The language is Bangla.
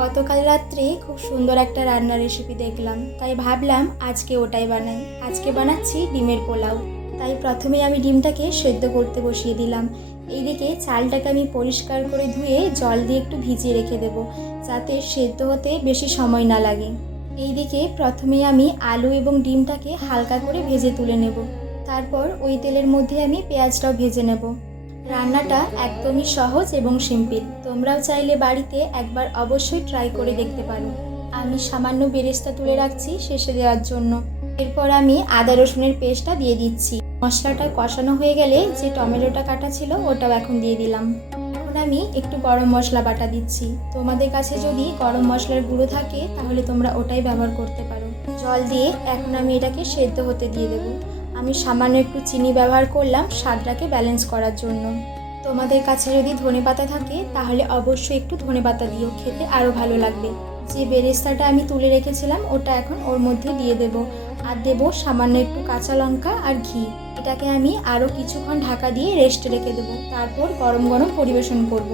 গতকাল রাত্রে খুব সুন্দর একটা রান্নার রেসিপি দেখলাম, তাই ভাবলাম আজকে ওটাই বানাই। আজকে বানাচ্ছি ডিমের পোলাও। তাই প্রথমে আমি ডিমটাকে সেদ্ধ করতে বসিয়ে দিলাম। এইদিকে চালটাকে আমি পরিষ্কার করে ধুয়ে জল দিয়ে একটু ভিজিয়ে রেখে দেবো, যাতে সেদ্ধ হতে বেশি সময় না লাগে। এইদিকে প্রথমে আমি আলু এবং ডিমটাকে হালকা করে ভেজে তুলে নেব। তারপর ওই তেলের মধ্যে আমি পেঁয়াজটাও ভেজে নেব। রান্নাটা একদমই সহজ এবং সিম্পল। তোমরাও চাইলে বাড়িতে একবার অবশ্যই ট্রাই করে দেখতে পারো। আমি সামান্য বেরেস্তা তুলে রাখছি শেষে দেওয়ার জন্য। এরপর আমি আদা রসুনের পেস্টটা দিয়ে দিচ্ছি। মশলাটা কষানো হয়ে গেলে যে টমেটোটা কাটা ছিল ওটাও এখন দিয়ে দিলাম। এখন আমি একটু গরম মশলা বাটা দিচ্ছি। তোমাদের কাছে যদি গরম মশলার গুঁড়ো থাকে তাহলে তোমরা ওটাই ব্যবহার করতে পারো। জল দিয়ে এখন আমি এটাকে সেদ্ধ হতে দিয়ে দেবো। আমি সামান্য একটু চিনি ব্যবহার করলাম স্বাদটাকে ব্যালেন্স করার জন্য। তোমাদের কাছে যদি ধনেপাতা থাকে তাহলে অবশ্যই একটু ধনেপাতা দিও, খেতে আরও ভালো লাগবে। যে বেরেস্তাটা আমি তুলে রেখেছিলাম ওটা এখন ওর মধ্যে দিয়ে দেব, আর দেবো সামান্য একটু কাঁচা লঙ্কা আর ঘি। এটাকে আমি আরও কিছুক্ষণ ঢাকা দিয়ে রেস্টে রেখে দেবো, তারপর গরম গরম পরিবেশন করব।